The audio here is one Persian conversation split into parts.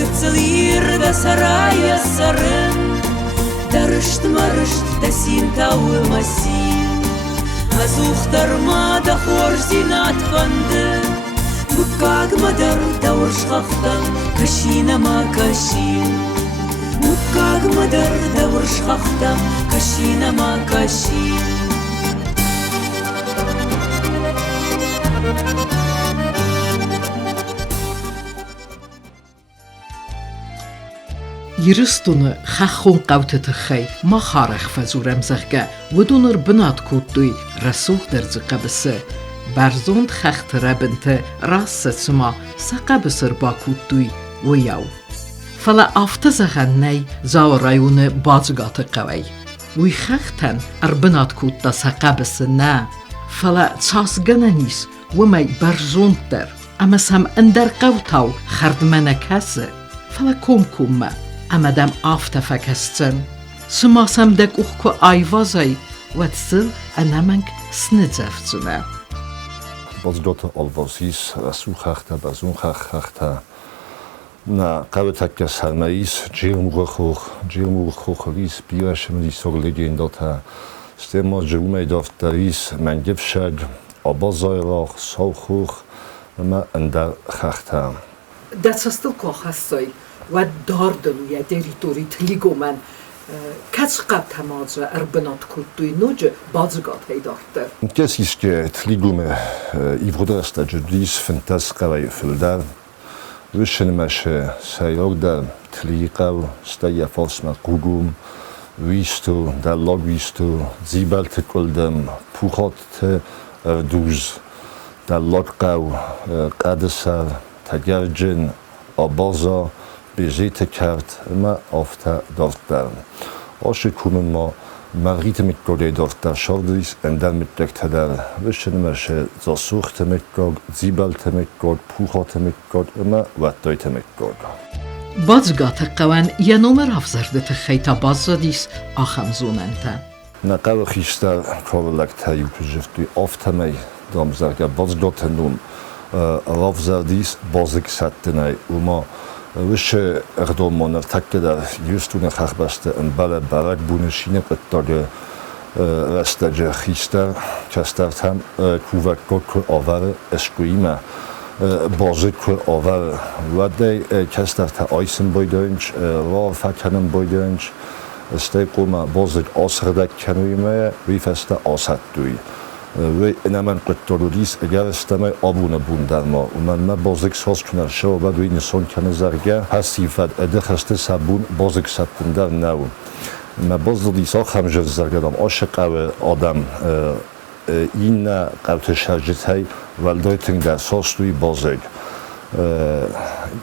Гыцлир да сарая сарын, дарышт марышт да син тауы масин, азухтарма да хорзинат фанды, мукаг мадар да уршхахтан кашина ма кашин, мукаг мадар да уршхахтан кашина ма кашин. Yiristunu xaxun qawtı xay maxarx fazurem zagga ودونر بنات کودوی رسول درز قبسه برزوند خختره بنته راست سما سقبسر با کودوی و یاو فلا افتزغن نی زاورایون بادزگات قوی وی خختن بنات کود سقبسه نه فلا چاسگنه نیس و می برزوند در اما سم اندر قوتاو خردمنه کسه فلا کم امدم آفتفکستن سماسم دک اوخکو آیوازای و تزل انمنگ سنزفتزنه Badzıgat alvazis, rasu xaxta, bazun xaxta. Na qawetaka salmais, jirmuğuxuxuris, biraşımli sorlegin dota. Stema jumay daftaris, mangevshag, abazayraq, savxux, ma endar xaxta. دستستل که هستای و داردلوی تریتوری تلیگومن کس قبل تمازه بنات کودوی نوجه بادزگات هی دارده. کسی است که تلیگومه ایفودرست اجدیس فنتاس قوی فلدر وشنمشه سیار در تلیقاو استای فاسم قوگوم ویستو در لاگ ویستو زیبالت کلدم پوخات دوز در لاگ قاو قدسر تگرجن آبازا بیزیت کرد ما آفته داردن. آشه کنون ما مغریت میکردی دارده شاردیس اندر میکرد در وشنمشه زاسوخت میکرد زیبالت میکرد پوخات میکرد ما وقتایت میکرد. بادزگات قوان یا نومر افزرده تخیتا بازدیس آخم زوننده. نقل خیستر کارلکتا یوکجفتی آفته می دامزرگه بادزگات نوم افزردیس بازگ ستنای و ما وش اقدام منر تک در یوستون خخ بسته ان بالا برگ بونشینه قطعه رستجه خیستر کستر هم کوچک کل آور اسکویمه بازی کل آور و دی کستر تا آیسن بایدنج را فکنم بایدنج استقوم بازی آسردک کنویمه ویفسته آسد دوی و اینمان قطعیش اگر استمای آبونه بوندن ما من بازیک ساز کنار شو بعد وی نسون کنه زرگه هستیفت ادخسته سبون بازیک ستن در نو ما بازدیس آخر جز زرگه دام عاشق آدم این قطع شرجت های ولدایتن در ساز توی بازیک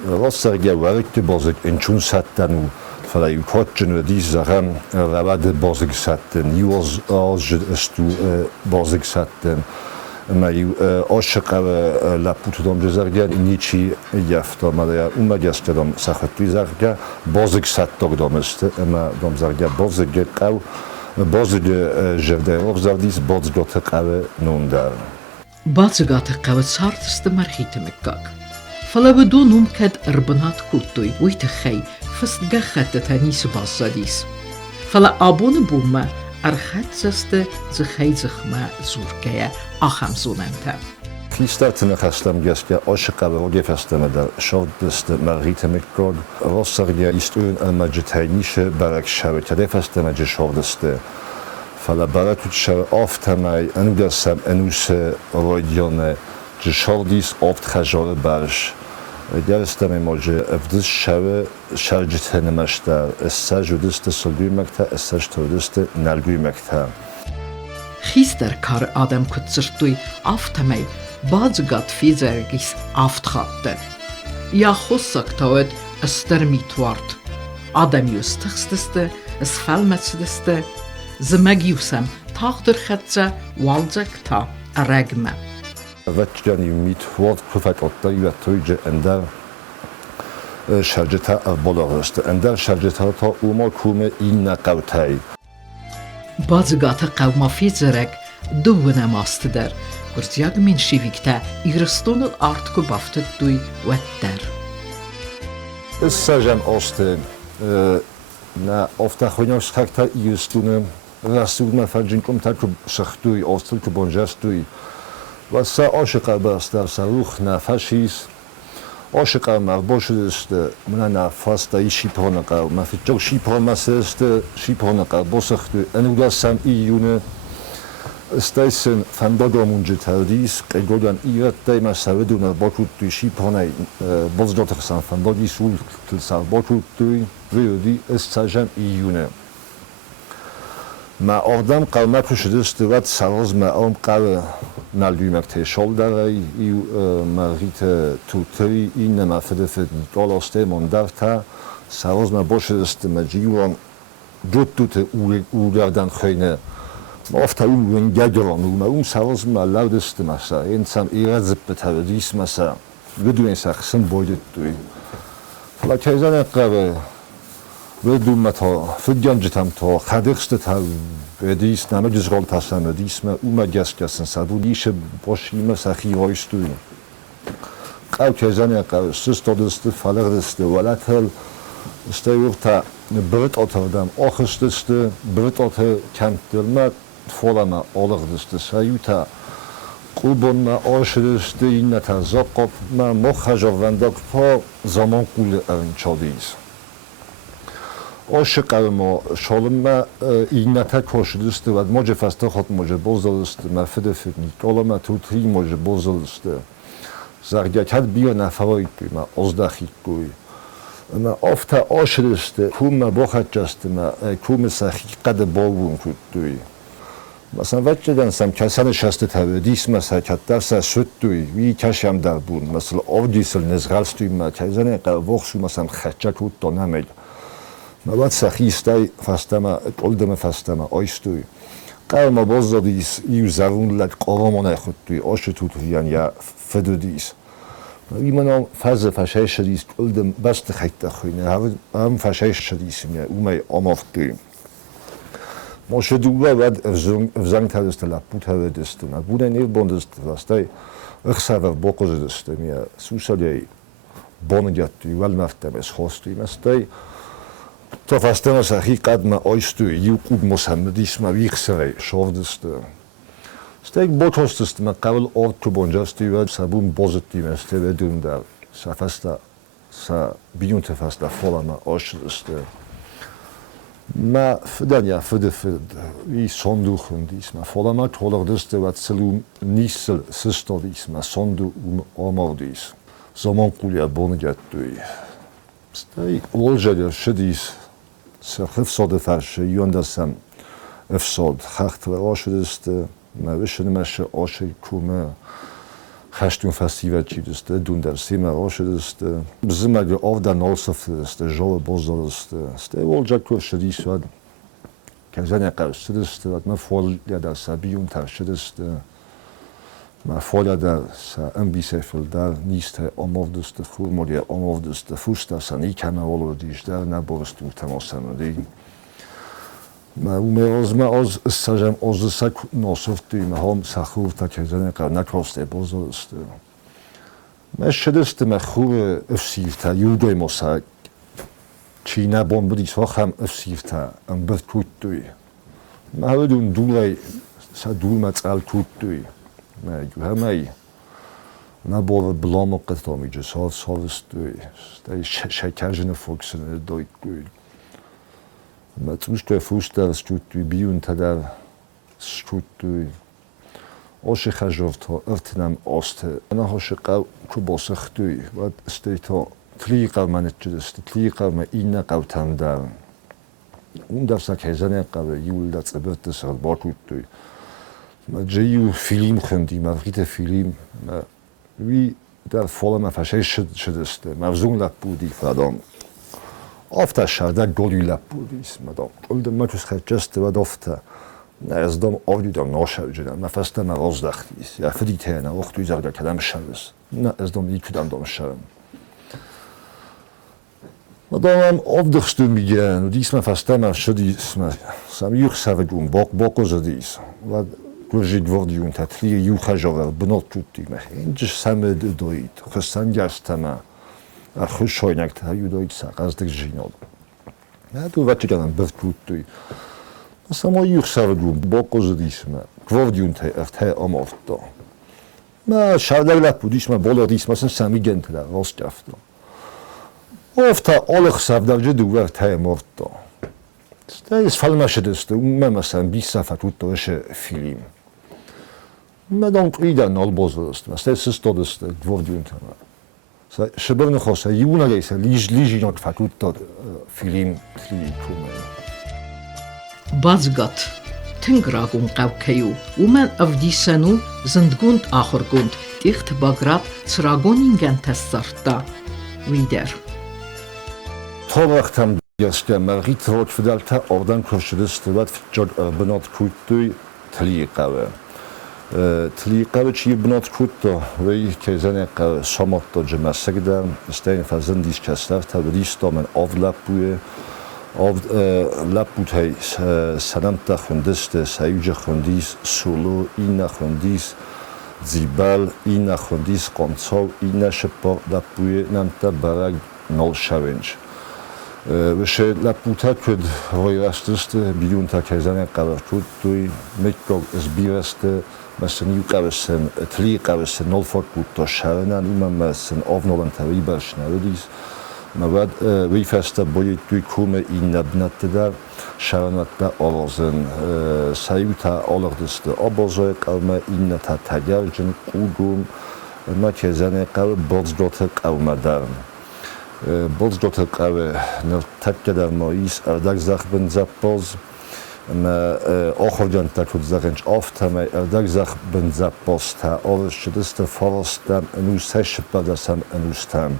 راست زرگه ورکت بازیک انچون ستن و فلای کات جنودی زرم رواد بازیک ستن یوز آج استو بازیک ستن مایو عاشق لپوت دام جزرگه نیچی یافتا ماده اومدیست دام سختی زرگه بازیک ست دام است اما دام زرگه بازیک قو بازیک جرده روز زردیس بازیگات قو نوندار بازیگات قو سارتست مرخیت مکک فلا بدون ممکن بنات کودوی ویتخی فستگه خط تنیس بازدیس فلا آبون بومه خط زسته زخی زخمه زورگه آخم زوننده خیسترتن خستم گست که عاشق و گفستم در شاد دست مرغیت میکرد راستگه است اون المجتهینیش برک شوی که دفستم جه شادسته فلا براتوت شوی آفتمای انو دستم انوس رادیانه جه شادیس آفت خجال برش گرستم ماجه افدس شوی شرجت نمشتر استج دست سلگوی مکتر استج دست نلگوی مکتر خیستر کار آدم کتزرتوی آفتمی بادزگات فیزرگیس آفتخاته یا خصک تاود استرمیتوارد آدمیوس تخستسته اسفلمتسدسته زمگیوسم تاختر خدزه والزک تا رگمه وقتی میتواد کفک آتایی و تویج اندر شرجت بالا است اندر شرجت تا اوما کومه این نقوتای بازگات قوما فیزرگ دو نماست در گرزیاگ من شیویکتا ایرستون الارتکو بافتد دوی و در سجم آسته نه افتخوینم شخکتا ایستونه رسول مفرجین کم تا که سختوی آستل که بانجستوی و سه عاشق برست در سروخ نفشیست عاشق مربا شده است من نفس دایی شیپانه قرار مفیجا شیپان مسست شیپانه قرار بسختوی انوگا سم ایونه استایسن فندادامون جتردیس قیگودن ایرت دای مسئله دونه باکود توی شیپانه بازداد خسن فندادی سول کلسر باکود توی ویودی استاجم ایونه ما آدم قلمت شده است و سراز ما آم قل نلویمک تشال داره ایو مرغیت توتری این نمفده فدنی کالاسته من درتا سراز ما باشه است مجیوان دوت اولردن خینه ما افتا اولوین گگران ما اون سراز ما لود است مثلا این سم ایراد زب تردیس مثلا بدون سخسن باید توی حالا کیزن قبل بدون متا فدیان جتم تا خدیست تا بدیس نمه جزغال تاسم دیس ما او مگس کسن سبودیش باشی مثلا خیوایستوی قو کیزن قبل سست دست فلق دست ولت هل استیور تا برد آتردم آخست دست برد آتر کم دلمت فولما آلق دست سیوتا قربان ما آش دست این نترزاقب ما مخجا وندق پا زمان قول ارین چادیز عاشق ما شالم ما این نتک هاشده است و ماجه فسته خود ماجه بازداد است مفده فدنی کالا ما توتری ماجه بازداد است زرگکت بیا نفرایی کوی ما ازدخی کوی ما آفتا عاشق است کوم ما باخت جست ما کوم سخی قد باون کود توی مثلا وقتی دانستم کسان شسته تبدیس مثلا کت درس شد توی وی کشم در بون مثلا آودیسل نزغالست توی ما کسان قوقشو مثلا خچه کود تا نمیل ما بعد سخیستای فستما قلدم فستما آیستوی قرار ما باز دادیس ایو زرون لد قارامانه خود توی آش توتویان یا فدودیس ایمانم فز فشای شدیس قلدم بست خیت خوینه هم فشای شدیسیم یا اومای آمافت توی ما شدوبه بعد افزنگ تدست لپوت هوه دسته ما بوده نیر باندست فستای اخساور باقوز دسته یا سوسالی بانگت توی ول مفتم از خواست توی مستای تا فستم سخی قدم آیستوی یو قوب مسمدیس ما ویخسره شاردسته استیک بات هستست ما قبل آرد تو بانجستی و سبون بازتی مسته و دون در سفسته سا بیون تفسته فالا ما آشدسته ما فدن یا فد وی صندوق خوندیس ما فالا ما تولردسته و سلون نیسل سستادیس ما صندوق آماردیس زمان قولیا بانگت دوی استای اولجا شدیس سخف صاد فرشه یون دستم افساد خخت و آشد است موشن مشه آشه کومه خشتون فستیول چید است دون در سیمه آشد است بزمگه آف در نالصف است جاو بازدار است استای اولجا که شدیس ود که زنی قرصد است ود من فال در سبیون ترشد است ما فالا در امبیسفل در نیست آمادست خور مالی آمادست فوست است نی کم آلودیش در نبارست و تماسندی ما اومراز ما از سجم از سک ناسفتی ما هم سخور تا که زنی قرار نکاسته بازار است ما شدست ما خور افسیفتا یودای مسک چی نبان بدیس ها هم افسیفتا ام بد کود دوی ما هودون دولای دول متعال کود دوی هەمەی نەبۆ بڵام و قەتامیجە ساوستوی شەکەژنە فۆکسنە دۆی گوی مەتوشتە فوشتە سکوتوی بیون تەدەر سکوتوی ئۆشی خەژۆفتۆ ئەرتنەم ئۆستە نەهۆشی قەو کو بۆ سەختوی وەت ئستەیتۆ تلی قەومەنت جدەستە تلی قەومە ئینە قەوتەندە اون دەرسەک هێزەنێ قەوە یول دەچەبێتە سەر باکوتوی ما جیو فیلم خوندیم مفریت فیلم وی در فالا ما فشای شدسته مفزون لب بودی فردام آفتا شرده گلی لب بودیست مدام قلدم ما کس خیلی جسته و دافته نه از دام آولی دام ناشو جدم ما فسته ما راز دختیست یا فدی تینه وقتوی زرگه کدم شرست نه از دام ای کدم دام شرم مدام آفدخستو میگن و دیست ما فسته ما شدیست ما سمیوخ سرگون باقو زدیست و گرجید وردیون تطلیه یو خجاور بنات توتی مخ اینجا سمه دوید خستن گستمه خوش شاینک تا یودایی ساقاز دک جینال. نه تو وقتی کنم برد توی. مثلا ما یخ سردون با قزدیسم. گوردیون تا ارتای آمافتا. ما شادر لب بودیش ما بالا دیس مثلا سمیگن تا راست جفتا. افتا آلخ سردر جدو ارتای مافتا. استایس فیلمش دست. من مثلا 20 صفحه تو توش فیلم. ما دام ایده نال بازست. مثلا سیستاد است گوردیون تا. شبر نخواسته یونا گیسه لیجی نک فتوت داد فیلم تلی کومه. Բադզգատ թնգրագուն կավքեյու ու մեն ավդիսանու զնդգունդ ախորգունդ տիղթ բագրատ ծրագոն ինգեն թեսսարտա վիդեր. تا وقتم گشته مرغیت روک فدالتا آردن کشدست و فجار بنات کوتوی تلی قوه. تلی قوه چی بنات کوتا وی که زنی قوه سامت دا جمسک در استین فزن دیش کستر تا بدیستا من آف لب بویه. آف لب بود هی سنم تا خوندست سیوج خوندیس سولو این خوندیس زیبال این خوندیس قانصاو این شپا لب بویه نمتا برگ نال شوینج. وشه لب بوده کد روی راستست بیرون تا که زنی قوه کود توی میکاگ از بیرسته مثلا یو قوسن تلی قوسن نال فاک بود تا شرنن اون مثلا آف نالن تاوی برش نودیس. مواد وی فسته باید توی کومه این نبنت در شرنت به آرزن سعی تا آلردسته آبازای قومه این نتا تگرجن قوگون ما که زنی قوه بازگات قومه درم. بازگات قوه نرتک در ماییس اردک زخ بن زباز ما آخر جان تکود زخنج آفتمه اردک زخ بن زباز تا آرز شدست فارستم انوسه شپدستم انوستم.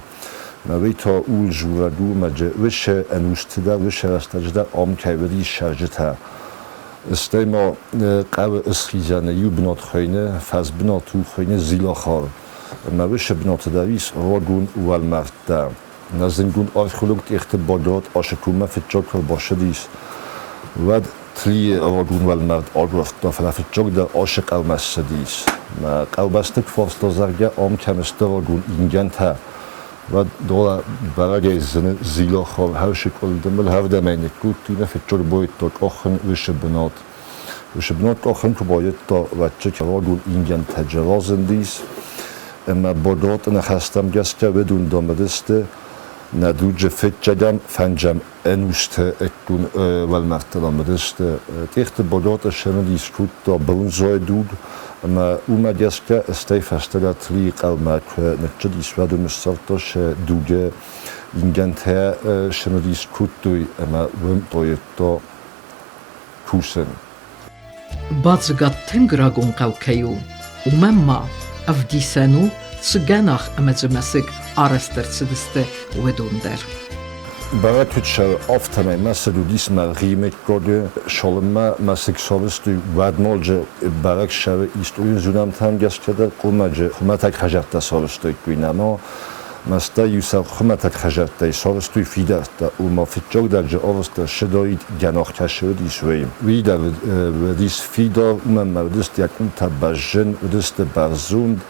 ما تا اول جوردو مجه وشه انوشته وشه رستجده آم که ودی شرجته استی ما قوه اسخیزانه یو بنات خواینه فز بنات تو خواینه زیلا خار ما وشه بنات دویس راگون اول مرد ده نزدنگون آرخولوگت اخت بادات آشکومه فتجاک رو باشه دیس ود تلی راگون اول مرد آگرفت دا فلفتجاک در آشک او مسته دیس ما قو بستک فارست دازرگه آم کمسته راگون اینگن تا و دولا برای زن زیلا خال هر شکل دمل هر دمینه کود تینه فتجار باید تا آخن وش بنات آخن که باید تا وچه که راگون اینگن تجرازن دیس اما بادات نخستم گست که بدون دامدسته ندوج فتجدم فنجم انوشته اکون والمرت دامدسته تیخت بادات شنودیس کود تا برونزای دود اما اومد گست که استی فستگه تلی قلمه که نتچه دیس ودو مسترتاش دوگه اینگن ته شنودیس کود دوی اما وم باید تا کوسن. Բադզգատ թնգրագուն կավքեյու ու մեն ma ավդիսանու سگناخ امجمسک آرسترسیدسته ودوندر. برای تو چه آفتمه مثل دیس مرغیمه کده شلما مثل سوستوی ودمالج برای شو ایستوی زودم تام گشت کرده قومجه خمتک خجرت سوستوی کوینما مثل یوسف خمتک خجرت سوستوی فیدرت و ما فیچوک در جه آرست شداید گناه کشوی دیسویم. وی در دیس فیدار من مردست یکون تبجن ودست برزوند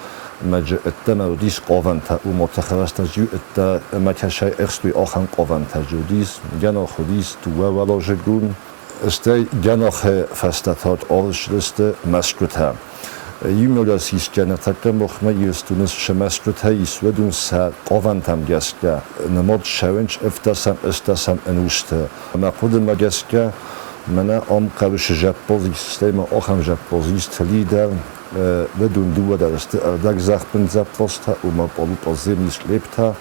مجه اتما ودیس قوان تا و متخرست جیو ات مکشای اخستوی آخان قوان تا جودیس گناه خودیس تو ولاج گون استی گناه فستاتات آرش دسته مسکوتا یومیولا سیس گناه تکم مخمه یستونس شمسکوتا ایس ودون سا قوان تام گسکه نماد شونج افتاسم استاسم انوسته ما خود ما گسکه منه آم قبش جپوزیس استیما آخام جپوزیس تلی در بدون دو درست اردک زخ بن زبست و ما بالو پازیمیش لبته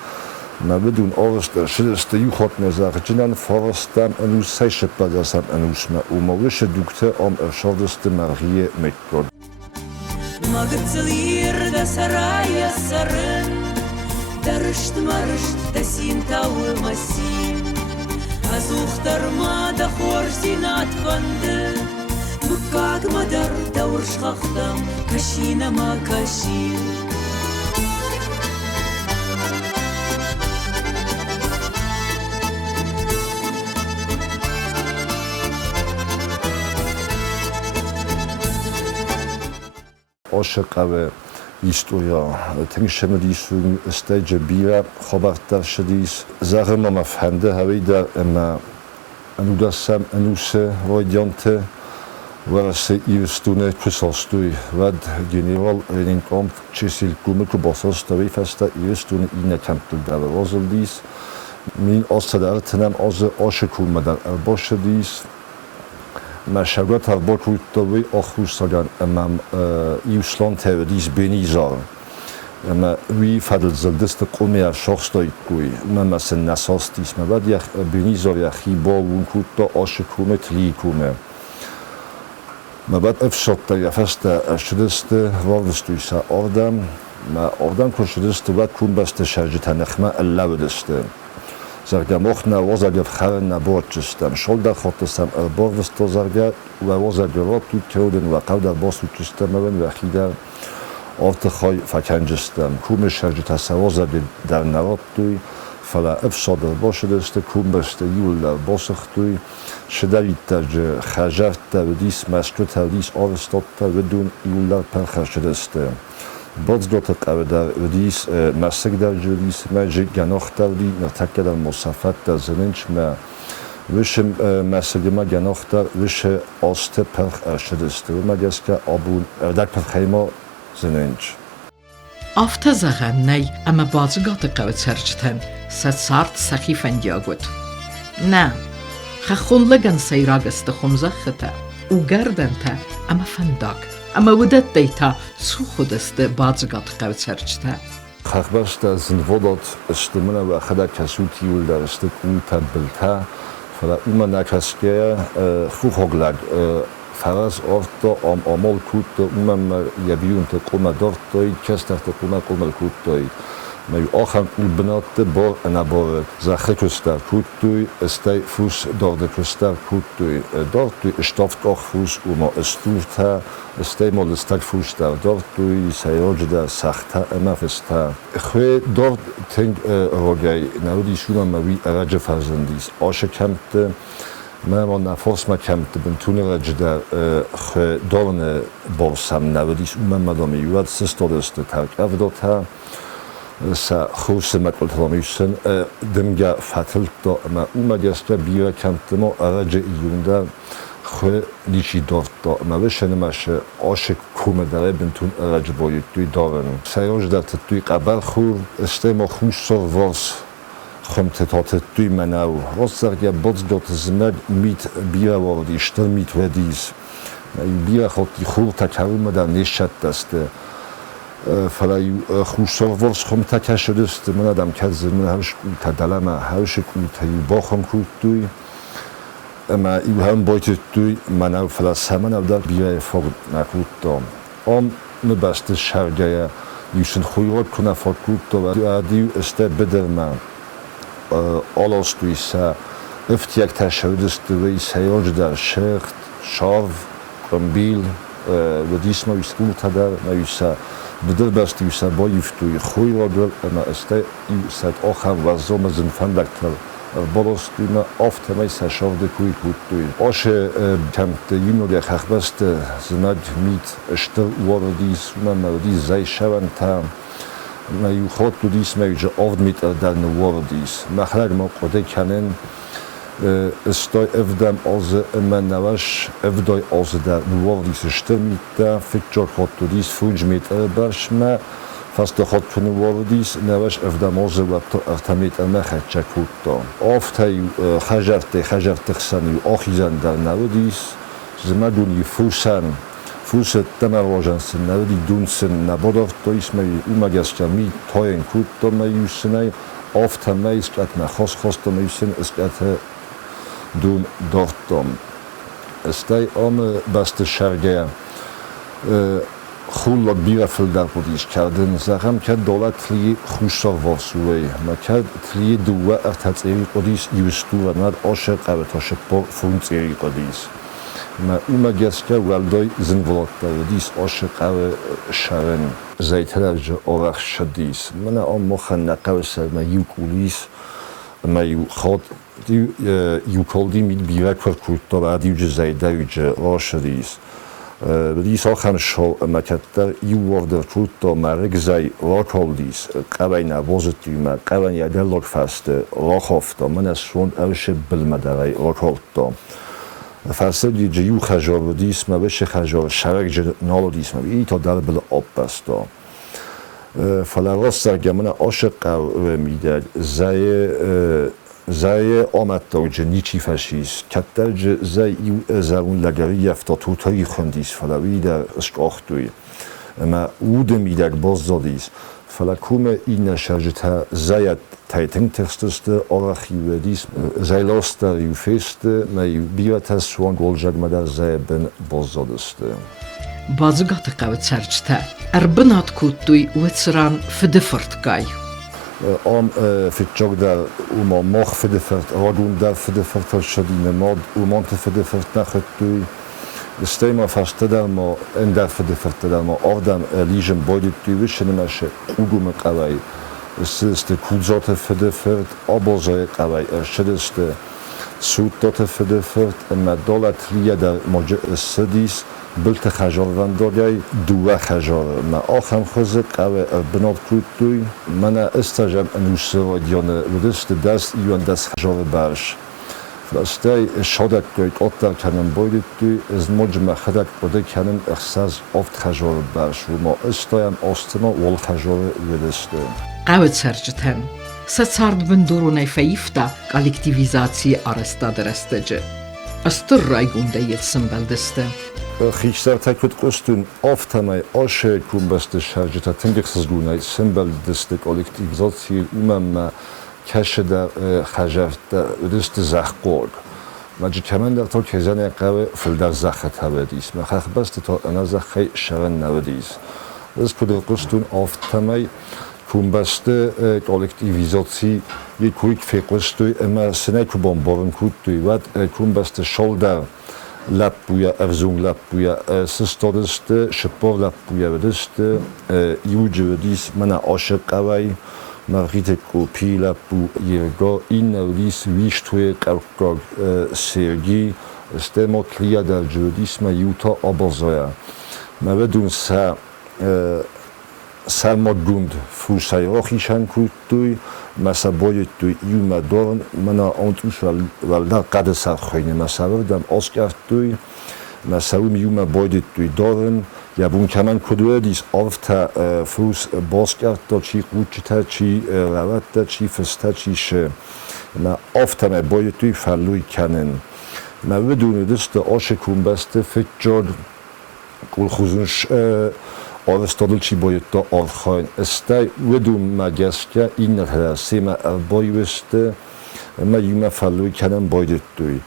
ما بدون آرست شدست یو خود نزاق جنان فارستم انوس سیش بدستم انوس ما و ما وش دکتر آم ارشادست مرغیه میکرد. مغتلیر دا سرای سرن درشت مرشت دسین تاو مسین از اختر ما دا خورزینات بنده مكاك مدر دورش خختم كشينا ما كشين عاشق قوه ایستویا تنگشم دیسون استیج بیرا خبرت در شدیس زهرم مفهمده هوی در اما انوداسم انوسه وایدیانته ورسه ایرستونه کساستوی ود جنرال رینکام چیزی کومه که باساستوی فسته ایرستونه اینه کمتر در وازل دیس من آستدار تنم از آشکوم در باشه دیس مشاغات با کوتاوی آخوستگان امام ایسلند تودیس بینیزار اما وی فدل زلدست قومی شخصی کوی من مثل نساس دیس بعد یک بینیزار یخی با اون کوتا آشکومه تلی کومه بعد افشاد در فست شدست واردستوی سا آدم ما آدم که شدست و کون بست شرجت نخمه اللاودسته زرگه مخ نوازه خر نبود جستم شل در خاطرستم باردست زرگه و وازه را تو کردن و قو در باس تو جستم و خیده آرت خای فکنجستم کوم شرجت سوازه در نرات توی فلا افشاد باشه دسته کوم بسته یول در باسختوی شدوید در خجرت در دیس مسکوت در دیس آرستاد در بدون یول در پرخر شدسته بادزگات قوی در دیس مسک در جدیس مجه گناخ در دی نتک در مصفت در زننچ وش مسک ما گناخ در وش آست پرخ شدسته و مگس که آبون در پرخیما زننچ After zaganay ama Badzıgat qawt serjten sart sakhifan diagot. Na. Khkhunlagan sayragast khumzakhta u gardanta ama fandak. Ama wadat data su khudast Badzıgat qawt serjta. Khakbasta zinvodat istimana wa khada kasuti ul darst kulta bilta fala uma nakaske khuglag فراز آفتا آمال کود تا اونم یبیون تا قوم دارت تایی کس تحت قوم کود تایی میو آخر بنات بار نبارد زخه کستر کود توی استی فوس دارده کستر کود توی دارت توی اشتافت آخ فوس و ما استورت ها استی مال استک فوس در دارت توی سیراج در سخت ها امفست ها خوی دارت تنگ راگای نودی شوما موی ارج فرزندیس آشه کمت من نفس ما کمت بنتون رج در دارن بارسم نودیش اون مدامی یاد سستادست ترک افدات ها س خوش مکل ترامیشن دمگه فتل تا ما اون مگست بیره کمت ما رج ایونده خو لیچی دارت تا ما بشن ماشه عاشق کوم داره بنتون رج باید توی دارن سیاج در توی قبل خور استه ما خوش سر واس خمت تات توی منو راست زرگه بادزگات زمد میت بیره واردی شتر میت ودیز بیره خاطی خور تکرم در نشد دسته فلای خوش سرورس خمت تکش دسته من آدم که زمین هرش کوت دلم هرش کوت با خم کوت توی اما ایو هم باید توی منو فلا سمن او در بیره فرد نکوت دام آم نبست شرگه یوشن خویرات کنه فرکوت دا و دیو استه بدر من آلاس توی سا افت یک تشهدست دوی سیاج در شخت شاو قنبیل و دیس ما یست گوت در نویسا بدر بست یوسا با یفتوی خوی را دل اما استه یوسا آخر وزام زنفن دکتر بالاست توی ما آفت همه سا شاو دکوی کود توی آشه کمت یونو دیخ اخبست زمد میت اشتر واردیس من زی شون تام ما یو خود تو دیس ما یوجه آفد میت در نواردیس مخرج ما قده کنن استای افدم آز من نوش افدای آز در نواردیس اشتر میت در فکر خود تو دیس فونج میت برش ما فست خود تو نواردیس نوش افدم آز و ارتمیت مخد چکود دا آفتای خجرت خسنی آخیزن در نواردیس زمدونی فوسن فوست دمر واجنسن نودی دونسن نبادافت دا اسمی اومگست می تاین کود دا میوسنه آفت هم اسکت خواست دا میوسن اسکت دون دارت دام استی آم بست شرگه خول لاد بیرفل در بودیش کردن زغم که دولت لی خوشا واسوی مکد لی دوه ارتت ایری قدیس یوستو و ند عاشق قوتاش با فونت ایری قدیس ما اومگست که ولدای زنولات داودیس عاشق قوه شرن زیترج آرخ شدیس من آم مخن نقوه سر ما یوکولیس ما یو خود یوکالدی مید بیرک ور کود دا بعد یوجه زیده یوجه راشدیس Dies auch ein Show Makatter Iworder Kulto Marigzai Rokoldis Kavana Vozituma Kavanya Delogfaste Rokhofto Manasund Elsche Bilmadarei Rokolto Fasedi Jiu Khajorodis Mavesh Khajor Sharek Nolodis Ito Darbel Oppasto Falarossa Gamana Oshqa Midad زای آمد تا جنیچی فشیس کتر زای زارون لگری افتاد توی خندیس فلاوی در اشکاختوی اما اود میدک باز دادیس فلاکوم این نشجتا زایت تایتن ترستست آرخیو دیس زای لاست یو فست می بیات از سوان گلجگ مدر زای بن باز دادست. Бадзыгат قوت سرچته اربنات کوتوی وتران فدفرتکای. För jag där mach för det för ragun där för det för shadina mod monte för det för nachtu stämma fast där mo en där för det för där mo avdam ligen body division mache ugum qavay ist der kulzote für det für oboze qavay shedeste sutote für det für ma dolatria der moje sedis بلت خجار ونداری دو خجار ما آخام خزک او بنات کوتوی من استجاب انوسه و دیانه ودست دست ایوان دست خجار برش فلسطی شادک کوی آتر کنن باید توی از مجمع خدک بوده کنن احساس افت خجار برش و ما استایم آستما ول خجار ودسته قوت سرچتن سرد بندورونه فیفتا کالکتیویزاسی آرستا درستجه استر رایگونده یتسم بلدسته خیشتر تکود قستون آفتمای آشه کنبسته شرجتا تنگخص گونای سمبل دست کالکتیویزاسی ما کشه در خجرت دست زخقورگ ماجی کمان در تا کزانی قوی فلدر زخت هودیس ما خخ بست تا انا زخی شرن نودیس از کود قستون آفتمای کنبسته کالکتیویزاسی یک کویک فیقستوی اما سنای کبان بارن کودتوی ود کنبسته شالدر لپویا افزون لپویا سستادسته شپار لپویا ودسته یوجه ودیس من عاشق قوی مرغیت کوپی لپو یرگا این نودیس ویش توی قرقاگ سرگی استما کلیا در جودیس ما یوتا آبازایا ما بدون سرما گوند فوسای راخیشن کودتوی مثلا باید توی یو مدارن من آنتوش ولدر قد سرخوینه مثلا دم آسکرد توی مثلا یو باید توی دارن یا بون کمان کدوه دیس آفتا فوس باسکرد تا چی قوچتا چی روتا چی فستا چی شه من آفتا من باید توی فلوی کنن من بدون دست آشه کن بسته فکر کل خوزنش آرستادل چی باید تا آرخاین استی ودوم مگسکه این رسی ما بایوسته ما یوم فلوی کنم باید توی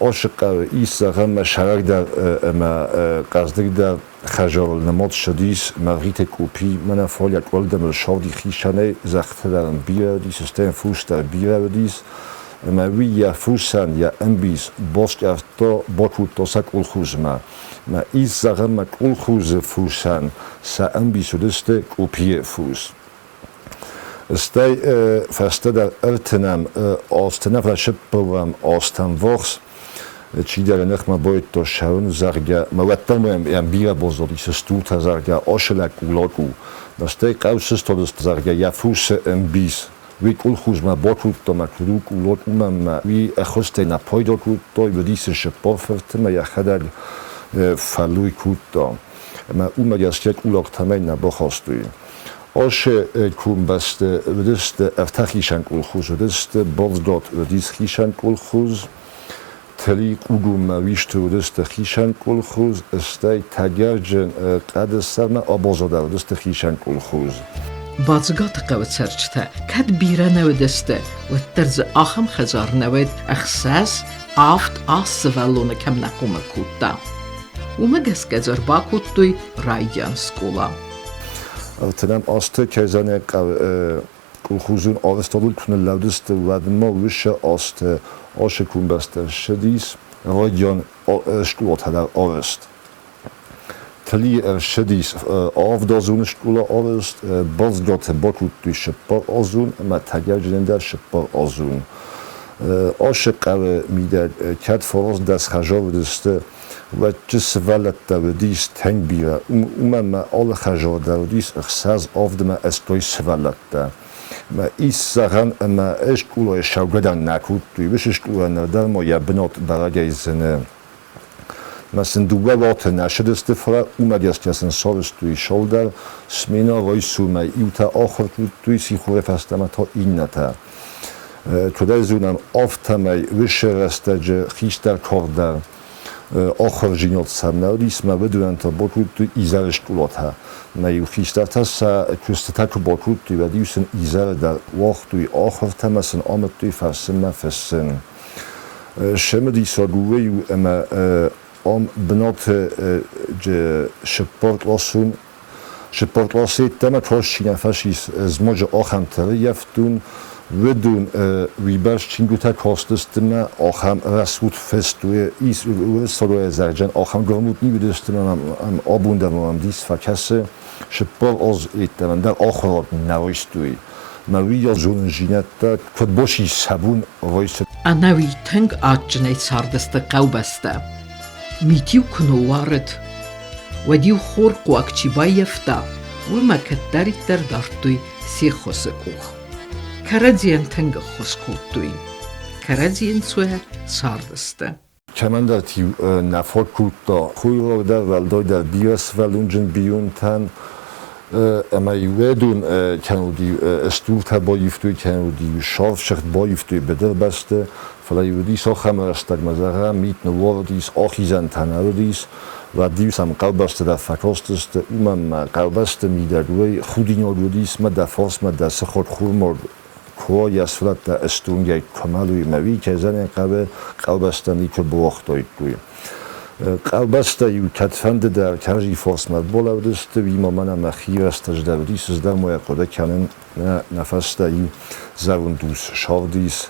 عاشق ایسا ما شرک در ما قصدک در خجال نماد شدیس مرغیت کوپی من فعالیت ولدم شادی خیشانه زخت درم بیره دیس استیم فوس در بیره دیس ما وی یا فوسن یا امبیس باسک افتا باکود تاسک الخوز ما ایز زغم ما الخوز فوسن سا امبیس و دست کوپی فوس استی فسته در ارتنم آستنف را شب بوام آستن وخس چی در نخم باید تا شرون زرگه موتر مویم بیره بازدادی سستوت زرگه آشلک اولاکو نستی قوس استادست زرگه یا فوس امبیس وی کل خوز ما باکود تا ما کلوک اولاد ما وی اخسته نپایدا کود تا ودیس شپار فرته ما یخدر فلوی کود تا ما ما گسکت اولاک تمی نباخواستوی آشه کن بسته ودست افتخیشن کل خوز ودست بازداد ودیس خیشن کل خوز تلیق اوگو ما ویشت ودست خیشن کل خوز استی تگرجن قد سر ما آبازاده ودست خیشن کل خوز Бадзыгат قوت سرچته کد بیره نودسته و ترز آخم خزار نود اخساس آفت آس سوالونه کم نقوم کودتا و مگس گذر با کودتوی رایان سکولا تنم آسته کزانه کل خوزون آرستادل کنه لودسته و ما وشه آسته آشه کن بسته شدیس رایان شکولات هدر آرست تلی شدیس آفدازون شکولا آرست بازگات باکود توی شپار آزون اما تگر جنده شپار آزون عاشق قوه میده کد فراز دست خجار دسته و جس ولد دودیس تنگ بیره ما آل خجار دودیس اخساز آفده ما استوی سولد ده ما ایس زغن ما اشک اولای شوگدن نکود توی بش اشک اولای ندر ما یا بنات برای زنه مثلا دوباره وقت نشد استفاده اومد از کسان سالش توی شلدر سمینا وای سومه ایوتا آخر توی سیخوره فستمه تا این نتا توده زونم آفتمه وشه رستجه خیش در کار در آخر جینات سمنالیس ما بدونن تا باکود توی ایزرش کلات ها ما یو خیش در تسا کستتا که باکود توی و دیوسن ایزر در وقت توی آخر تمسن آمد توی فرسن فسن شمه دیسا گوه یو اما om benot شپورت لاسید تمام کارشین فشیس از ماج آخام تریفتون ودون ویبرش چینگوتا کاستستم آخام رسوت فستوی ایس ورسالوی زرجن آخام گرمود نیودستم ام آبوندم ام دیس فکسه شپور از ایتم در آخرات نویستوی ماوی زون جینت کد باشی سبون وایس. انوی تنگ آجنای سردست قوبسته. میتیو کنوارد و دیو خورق و اکچی بایفتا و مکتری در دارتوی سی خوزکوخ. کرازین تنگ خوزکوتوی. کرازین سوه ساردسته. کمان در تیو نفر کوتا خوی رو در ولدای در بیاس ولونجن بیون تن اما یودون کنو دیو استوت بایفتوی کنو دیو شارف شخت بایفتوی بدر بسته فلا یودیس آخر مرستگ مزاره میت نواردیس آخیزن تناردیس و دیوس هم قلبسته در فکاستست اومم قلبسته میدگوی خودی ناردیس ما در فارس ما در سخور خورمار کوای اسفلت در استونگی کمالوی موی که زن قلبسته نیکه بواختای کوی قلبسته یو کتفند در کرجی فارس مد بولودسته ویما منم خیر استش در دیس از در موی قده کنن نفسته یو زرون دوس شاردیس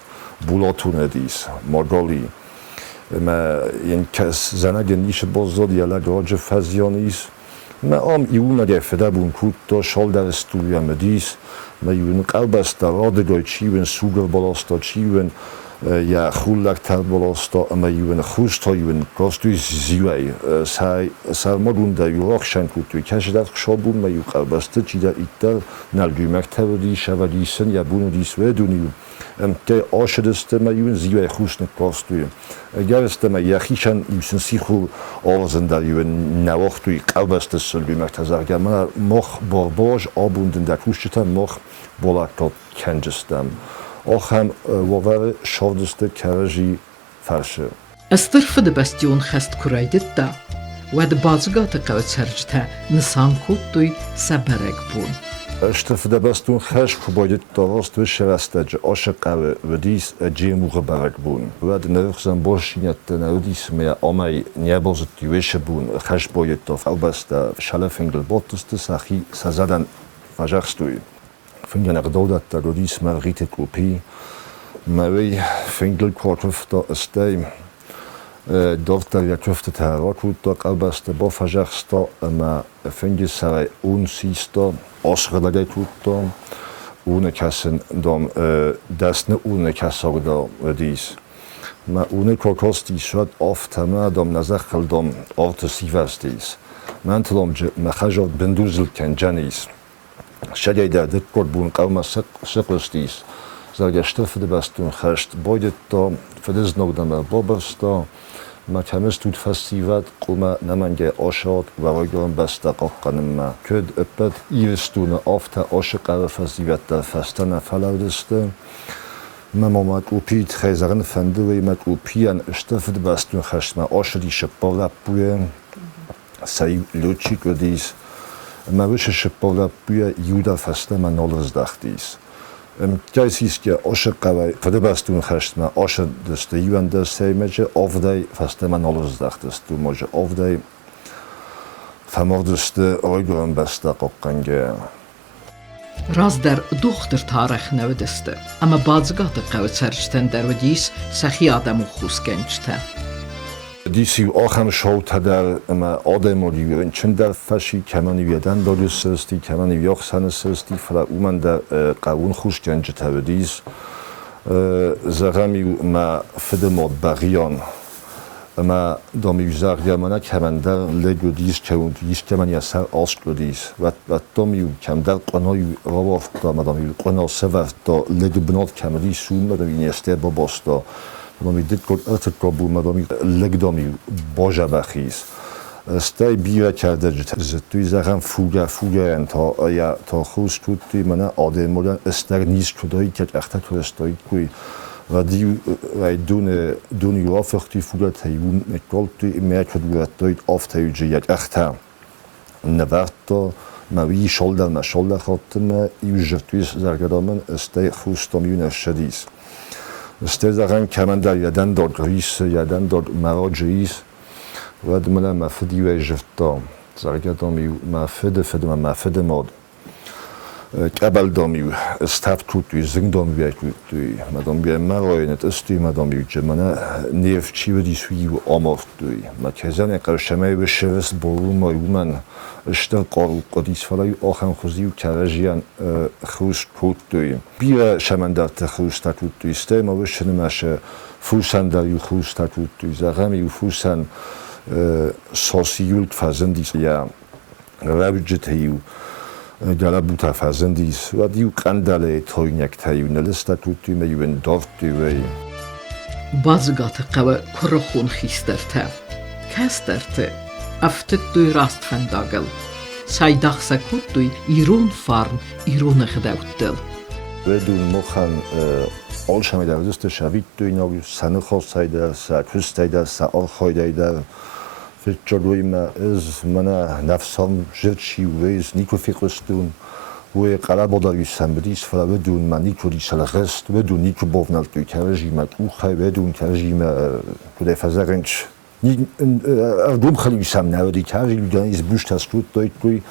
بولاتونه دیس ماگالی ما این کس زنگ نیش بازداد یا لگاج فزیانیس ما آم ایون نگفته بون کود تا شال در استوری هم دیس ما ایون قلبسته رادگای چیون سوگر بالاستا چیون یا خولک تر بالاستا اما ایون خوست ها ایون کاستوی زیوی سرمادون در یوراخ شن کود توی کش در خشابون ما ایون قلبسته چی در ایتر نلگوی مکتر دی شو دیسن یا بونو دیس ویدونیو که آشدسته ما یون زیوی خوست نکاستوی اگر است ما یخیشن یوسن سیخو آوازن در یون نواختوی قلبسته سلگوی مکتر زرگه من مخ بارباج آبوندن در خوشتن مخ بولکتات کنجستم آخم وور شادسته کرجی فرشه. استرفد بستیون خست کرایدت دا و د بازگات قوت سرجته نسان کود دوی سبرگ بون. استرفد بستون خش کبایدت داراست و شرستج عاشق قوه و دیس جیموغ برگ بون. و د نرخزن باشینت نرودیس میا آمای نیابازت دیوشه بون خش باید داف البسته شلفنگل باتسته سخی سزدن فجرستوی. فنگن اقدادت در رودیس مرغیت کوپی موی فنگل کارتفتا استیم دارت در یکفت تهرا کود دا قلبسته با فجرستا اما فنگی سرای اون سیستا آشغلگه کود دا اون کسن دام دستن اون کسا دا ردیس ما اون کارکاستی شد آفتمه دام نزخل دام آرت سیوستیس من تلام مخجات بندوزل کنجنیس شجای در دکور بون قوم سقلستیس زرگشته فده بستون خشت باید تا فدز نگدم بابستا ما کمستود فستیوت قوم نمنگه آشاد و رایگرم بسته قاقنم ما کد اپد ایرستون آفتا آشق و فستیوت در فسته نفلردسته ما مامد اوپید خیزرن فندوی مد اوپیان اشته فده بستون خشت ما آشدی شپارب بوی سایی لوچیک و دیس ما وش شپارب بوی یودا فسته من نالرز دختیس کیسیست که عاشق قوی فده بستون خشت ما عاشق دسته یوان دسته مجه آفدای فسته من نالرز دختست و مجه آفدای فمردسته رایگرم بسته قاقنگه راز در دختر تاریخ نودسته اما بازگات قوت سرجتن در ودیس سخی آدم و خوز گنجته دیسی آخر شوت در اما آدم و دیویرن چند در فشی کمانی ویدن داری سرستی کمانی ویاخ سن سرستی فلا اومن در قوون خوش گنجته ودیس زغمی ما فده ماد بغیان اما دامی زرگه منه کمندر لگو دیز که اون دیز که من یا سر آسکلو دیز و دامی کمندر قنای روافت دا مدامی قنا سوفت دا لگو بناد کمدی سون مدامی نیسته با باستا مدامی دید کل ارتک کابو مدامی لگ دامی باجه بخیز استای بیره کرده توی زغم فوگه تا خوز توی منه آده مولن استر نیز کدایی که اخته کرستایی کوی و دون یوافقتی فوگه تیون نکال توی مرکد بورد داید آفتایی جیگ اخته نورد دا موی شالدر خاطمه ایو جفتوی زرگرامن استای خوز تامیون شدیز استای زغم کمندر یدن داد گریس یدن داد مراجعیز و دملا مفدی و جفتا زرگه دامیو مفد ماد قبل دامیو استفت توی زنگ دامیو توی مدام بیای مراینت استی مدام بیو جمانه نیف چی و دیسوی و آمافت توی مکهزن قرشمه و شرس برو مایو من اشتر قارو قدیس فلای آخم خوزی و کرجیان خوز توی توی بیره شمندر تخوز توی استه ما بشنمشه فوسن دریو خوز توی زغمی و فوسن ساسیولت فازندیس یا روجت هیو گلابوتا فازندیس و دیو قندله توینک تایو نلستا توی میون دافت توی Бадзыгат قوى كرخون خيسترته كاسترته افتت دوي راست فنداغل سايداخ سكوت دوي ايرون فارن ايرون خداوتل بدون مخن آل شمی در دست شوید توی ناگی سنه خواستای در سا کستای در سا آل خواهی در فکر ما از من نفسم جد شیویز نیکو فکرستون و قلب داری سنبدیس فلا بدون من نیکو دیسال غست بدون نیکو بافنال توی کرجیم کوخای بدون کرجیم کده فزرنچ اردوم خیلی سم نودی کرجیم دانیز بوشت از توی توی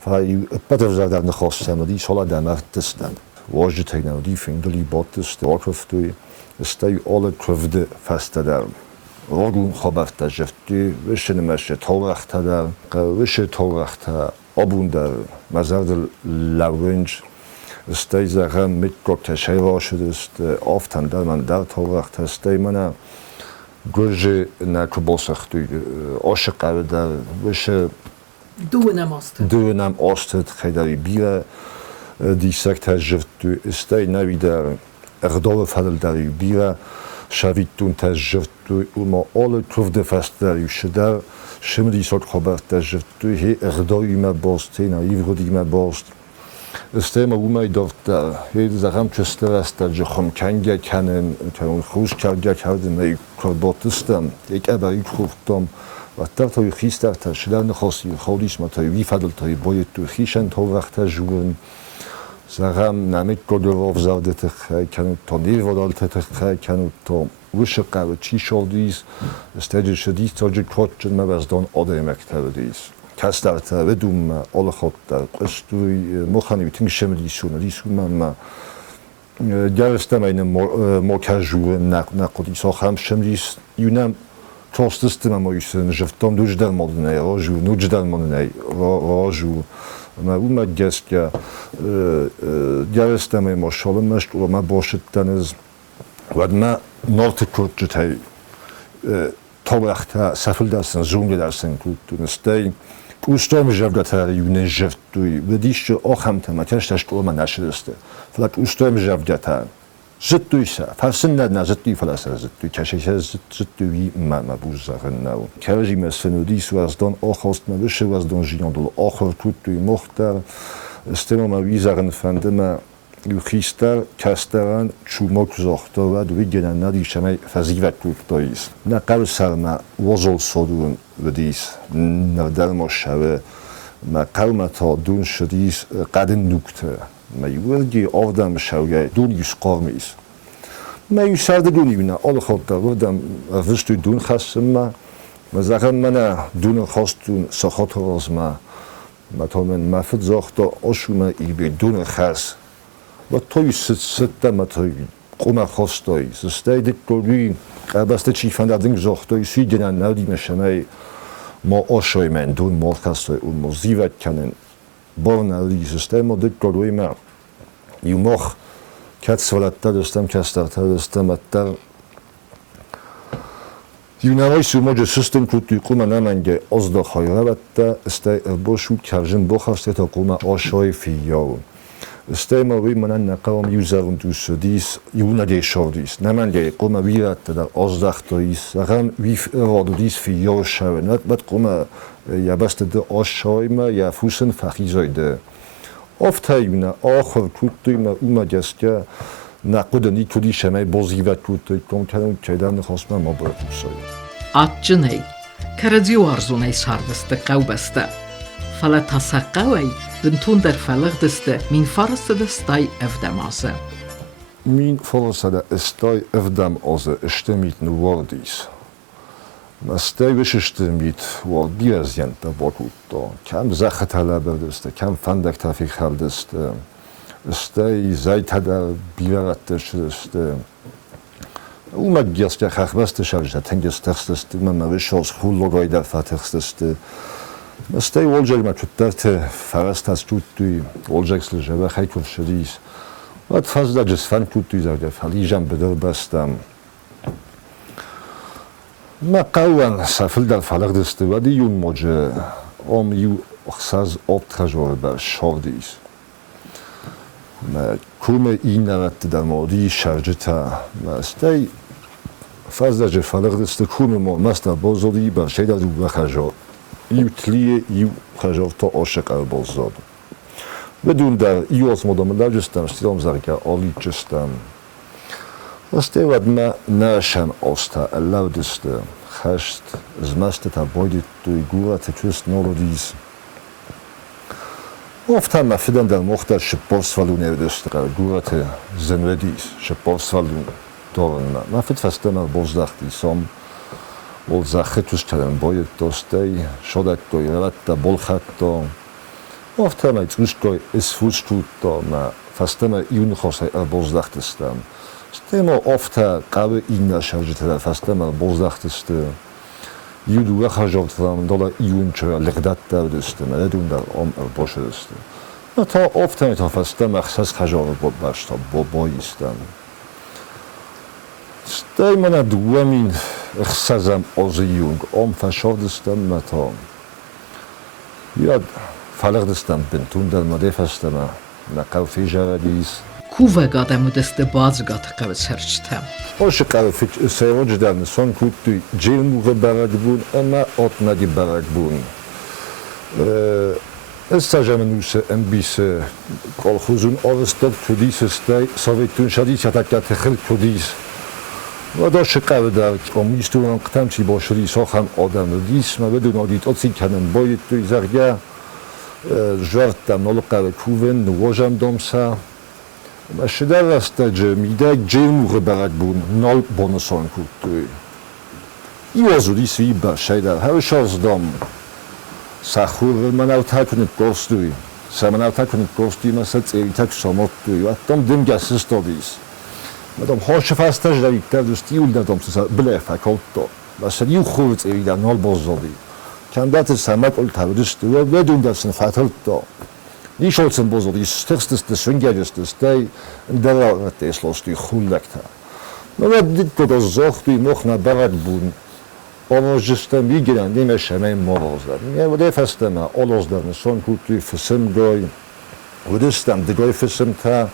فلا پدر زدن نخواستم دی سالا دمر دستن واجد تکنولوژی فیندلی باتست آکرفتوی استای آل کرفده فسته در راگون خوابفته جفتی وشن مشه تاورخته در وشه تاورخته آبون در مزرد لورنج استای زغم میتگاه کشه را شده است آفتن در من در تاورخته استای منه گرژه نکو باسختی عاشق در وشه دونم آستد خیلی بیره دیسکت جفت استای نوی در اقدار فضل داری بیره شوید دون تجفت ما آل کرفده فست داری شده شم دیسات خبر تجفت هی اقداری ما باست هی نایو ردی ما باست استای ما اومای دافت در هی زغم چستر است در جخم کنگه کنن تا اون خوش کردم می کرباتستم یک ابایی خوفتم و در توی خیست در تشدر نخواستی خودیش ما توی وی فضل توی باید توی خیشن تا وقت جورن زغم نمیت گدواف زاده تخای کنود تا نیودال تخای کنود تا وش قوی چی شدیس استاد شدیس تا جد کات ما وزدان آدم مکتب دیس کس در تا بدون آل خود در قصدوی مخانی تینگ شمدیسون ما گرستم این مکجور نقدی ساخم شمدیس یونم توستستم ما یسن جفتم دوج در مدنی راجو نوج در مدنی راجو ما اومد گست که گرستم ماشاءالله مشت و ما باشد تنز و ما نارت کرد جتای تا وقت سفل درسن زونگ درسن کود نستی اوستام جفت تر یونه جفت دوی و دیش آخم تم کش تشت ما نشدسته فقط اوستام جفت تر زد دویسه فرسن ند نزد دوی فلسه زد دوی کشیشه زد دوی ما بوزارن نو کرجی مسنودیس و از دان آخاست نبشه و از دان جیان دل آخر کود دوی مختر استما ما ویزارن فنده ما یو خیستر کستران چوماک زاخته و دوی گنن ندیشه ما فزیوت کود دویست نه قبل سر ما وزل صدون و دیس نردر ما شوه ما قومتا دون شدیس قدن نکته ما یورگی آدم شوگه دون یوس قارمیز ما یو سرده دونی بینه آل خود در وردم وستوی دون خواستم ما زغم من دون خواستون ساخات راز ما تا من مفت زاخته آشو ما ای بی دون خواست و توی ست ما توی قوم خواستایی سسته دید گلوی قبسته چی فندردنگ زاختایی سی گنن نودیم شمه ما آشای من دون ما خواستای اون ما زیوت کنن بارنالی سسته ما دید گلوی ما یو مخ کت سوالت دستم کستر دستم اتر Юнавай сумоджа систем кутуй кума наманге озда хайраватта стай бошу каржин бохасте та кума ашой фияу. Стай ма ви манан нақавам юзарун дусдис юнаде шордис. Наманге кума виратта да оздахтоис. Рам виф родис фияу шавен. Бат кума я басте да ашойма я фусен фахизойде. Офтайна ахор кутуйма умаджаска نقود نیکودی شمای بازیوت بود کنم که در نخواستم ما باید بسازیم. آتجنی کردیو آرزونی سردست قوبسته فلت سقوی بنتون در فلق دسته من فرست دستای افدمازه. من فرست دستای افدمازه اشتمیت نواردیس. مستای وش اشتمیت وارد بیازیند باکود دا. کم زخت طلب دسته کم فندک تفیق خل دسته. استای زایت در بیارت شده. او مگیست که خبرست شرجه تنگست است. من نوشاز خولگای در فتحست است. استای ولجگ مکترت فرست از توی ولجگ سلجه و خیلی شدیس. وقت فضل جسفن توی زرده فلیجم بدر بستم. ما قوان سفل در فلق دسته و دیون موجه یو اخساز آب تجربه بر شاردیس. کوم این نرد در مادی شرجه تا ماستی فضل جفالق دست کوم ما ماست بازدی بر شیدا دو خجار یو تلیه یو خجار تا عاشق بازداد بدون در ایوز مدام در جستم استیام زرگه آلی جستم ماستی ود ما نشم آستا الله دست خشت از ماست تا باید توی گوره تجست نولدیز افتم مفیدم در مختار شپارسوالون نوشته گورت زنودیس شپارسوالون دارن مفید فستم بازدختی سام بازدختوش کردن باید داشته شده که رد تا بالخط تا افتم ایتروش که اسفوش بود تا ما فستم ایون خواسته بازدخت استم استم افتا قبل این نشرجت در فستم بازدخت است یودو خرجات فرام دالا ایون چرا لقدت داشته ندون در باشه است. تا افتم تا فسته مخصوص خرجات بود باش تا بایستم. استای من دوامین خسازم آزیونگ فشارد استم متا یاد فلق دستم بنتون در مدف استم نقوفی جردیس. کوه گادم دست بادزگات قوس هرچتم. آش قوفی سیاج در نسان کودی جیل موقع برگ بود اما آت ندی برگ بود. استاجم نوس امبیس کالخوزون آرستاد کودیس استی سویتون شدی چتکت خل کودیس. و داشت قوی در آمیستون قطعم چی باشدی ساخن آدم دیس ما بدون آدید آتی کنن باید توی زرگه جوردم نال قوی کوون نواجم دامسا. ماشیدار است جمیده جیل موقع برگ بود نال بانسان کود توی. ای وزودی سی باشه در هر شاز دام سخور من اوتای کنید گوشتوی سمن اوتای کنید گوشتی مثلا ایتک سامت توی و دام دم گسست دادیس. مدام هاش فاستش داری در دوستی اول دادم سر بله فکرت داد. مثلا یو خورد ایدان نال بازداری. کندات سمت اول تابدست و بدون دستن فتحت داد. نیشالسن بازداری استرست سنگیست استی در راه اسلاستی خولکتا. من دید که از زخمی مخنا برگ بود. آوازشتم میگیرن نمیشه من موازد. میگه ولی فستم آلاز در نسان کودی فسم گای ودستم دگای فسم تا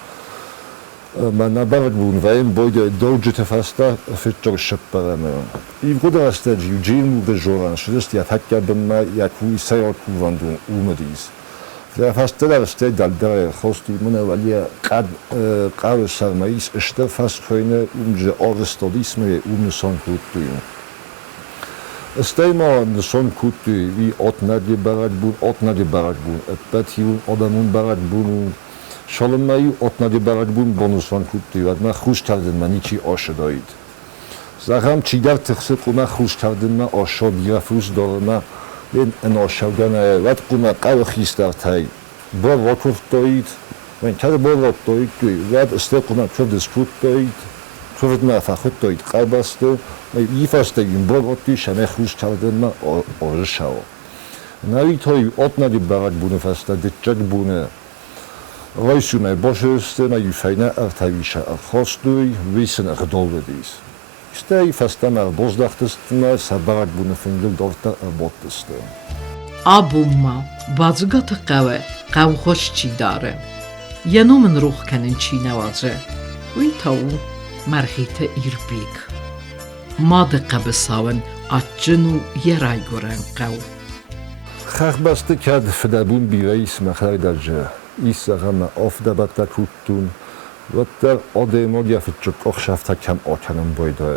من نبرد بود و این باید دوجت فسته فیتر شب برم. این خود است جیو جیل مود جوران شدست یا تک بر ما یکوی سیار کوواندون اومدیست. در فسته در است در خواستی من ولی قرار سرماییس اشتر فست خواهینه اونجا آرستادیسم اون نسان کودی. استی ما نسان کودی وی آت ندی برگ بود ابتیون آدمون برگ بود شالم مایو آت ندی برگ بود با نسان کودی و من خوش کردن من چی آشدایید زخم چی در تخصیق من خوش کردن من آشا بیرفوز دارم این آشوگنه وقت قوم قو خیست در تایی با واکف دایید من کرده با واکف دایید وقت استی قوم چوف دسکوت دایید چوفت من فخود دایید قو بسته ای فسته این باقی شما خوش کردن من آرش شو. نوی توی آت ندی برگ بونه فسته دیگر بونه. رایسون باشه است من یفینه ارتویشه خواست دوی ویسن اقدال بدیس. İşte festemel bozdaktıstına sabarak bunu fingil dovta bottısты. Abumma Badzıgat hъæуæй qawxoş çi dare. Yanımın ruh kenin çi nevazı. Uy tavu merhite irbik. Madı qabısavın atçını yeray gören qav. Xarxbastı kad fedabun bireis mexray derce. İsağama ofdabatta kuttun. Vatter ademol yafitçuk oxşafta kem akanın boyda.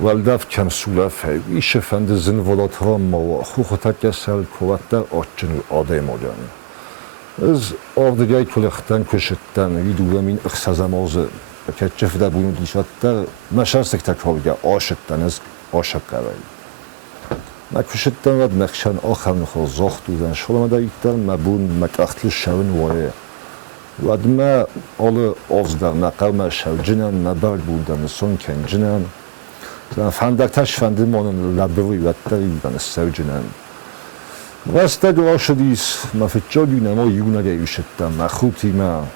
Valdaf kem sulafey. İşe fendi zinvolatram mava. Xuxatak yasal kuvatter atçını ademolan. Ez ordigay kulexten köşetten vidulamin ıxsazamazı. Keçe fedabunu dişatter meşarsek takolga aşıktan ez aşık qaray. ما کشیدن و مخشن آخر نخو زخت بودن شلون داییدن مبون مکاختل شون وایه و دم آل آزدار نقل شو جنن نبرد بودن سون کن جنن فندک تاش فندم آن لبوی و تری بودن سر جنن واسطه دو آشدیس ما فتجالی نما یونه گیشتن ما خوبی ما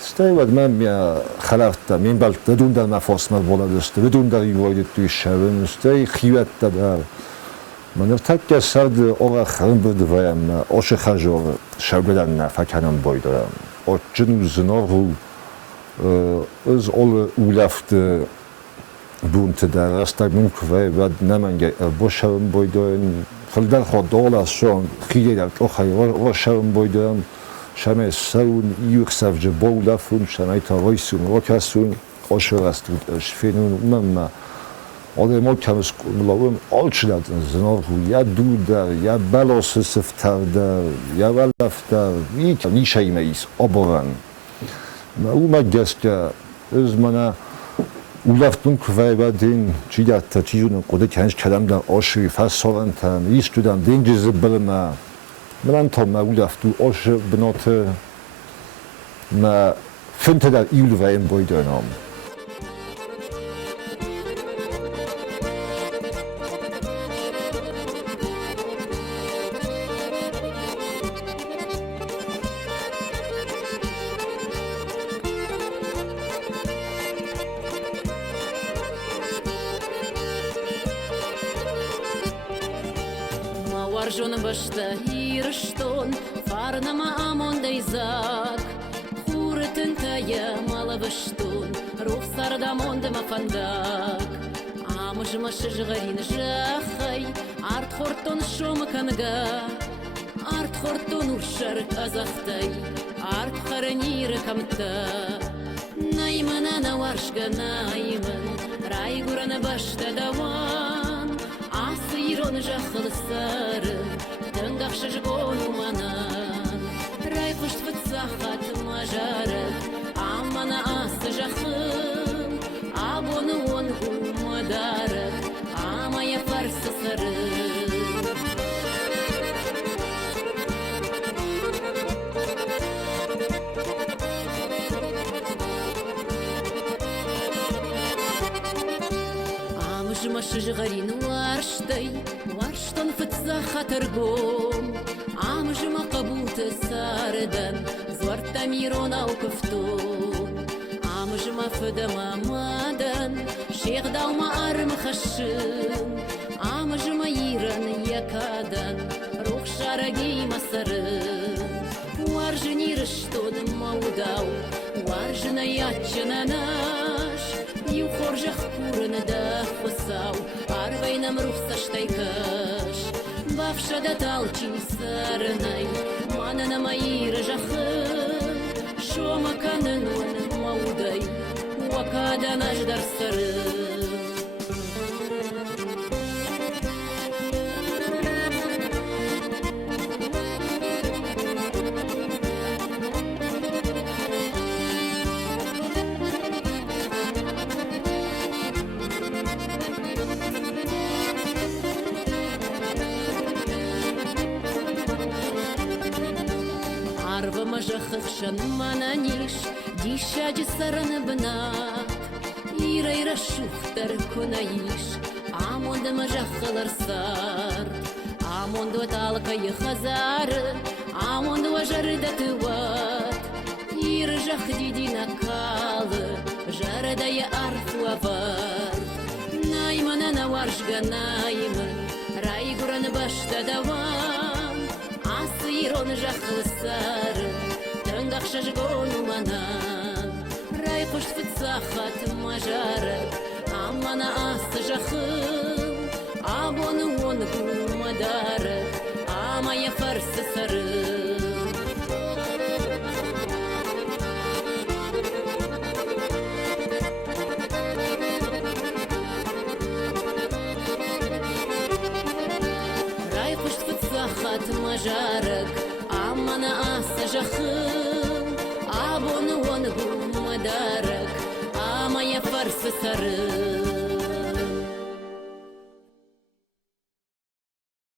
سته و دم میا خلافتم من بال دون در نفاس ما ولادست دون در یوایت توی شون سته خیوت در من ارتک سرد آقا خرم برده ویم آش خجار شوگدن نفکنم بایدارم آجن و زنار رو از آل اولفت بونت در رستگ منکوه و نمنگه باشم بایدارم خلدر خواه دال از شان خیلی در آخری را شرم بایدارم شمه سرون ایوک سفجه باولفون شمه تا رایسون را کسون آش رستود اشفینون من آدم‌ها کمش ملاقم آلچیدن زنار رو یا دودر یا بلاس سفتردر یا ولفتر نیشه میس آبرن ما او مگس که از من اولفتون که بعدین چی در تجیون قده کنش کلم در آشی فسالن تن ایست دادم دین جزء بلم من تا ما اولفتو آش بنات ما فنت در ایول ویم بایدارم Warjun başta hirşton farnama amondey zak Hurten taya malabışton ruhsarda mondema fandak Amıj maşıj garin jaxay art horton şomkanga Art horton urşark azaxtay art xaranir kamta Naymana nawarşga nayman raygurana başta davan Asıron jaxıl sarı, döngakşı jgolumanan Ray puşt vıtsaxat majarı, amana ası jaxıl Abonu on humadarı, amaya farsı sarı Maşıj garin warştay warştan fıtsa xatargom Amjma qabut sardan zwarta mirona ukfton Amjma fdama madan sheikh dalma arm khashin Amjma yiran yakadan ruh sharagi masarın Warjni rishton maudaw warjna yachnash Yu xorjaq kurna da xusau Arvaynam ruxsashtaykash Bafshada talchin sarnay Manana mayir jaxın Shoma kananun mauday Wakada najdar sarın Жахықшан мананиш дишаджи сараны бынат Ирайра шухтар күнаиш Амонды мажақылар сар Амонды талқа ехазары Амонды важарды тыват Ир жақ дидина калы Жарадая арфуавар Найманана варжганаймы райгуран башта даван асырон жахлысары тыңдақ шажгону манан рай құш фитсахат мажары амана асы жахым абоны он гумадары амая фарсы сары Хат мажарык, амана асы жахым, абоны он гумадарык, амая фарсы сары.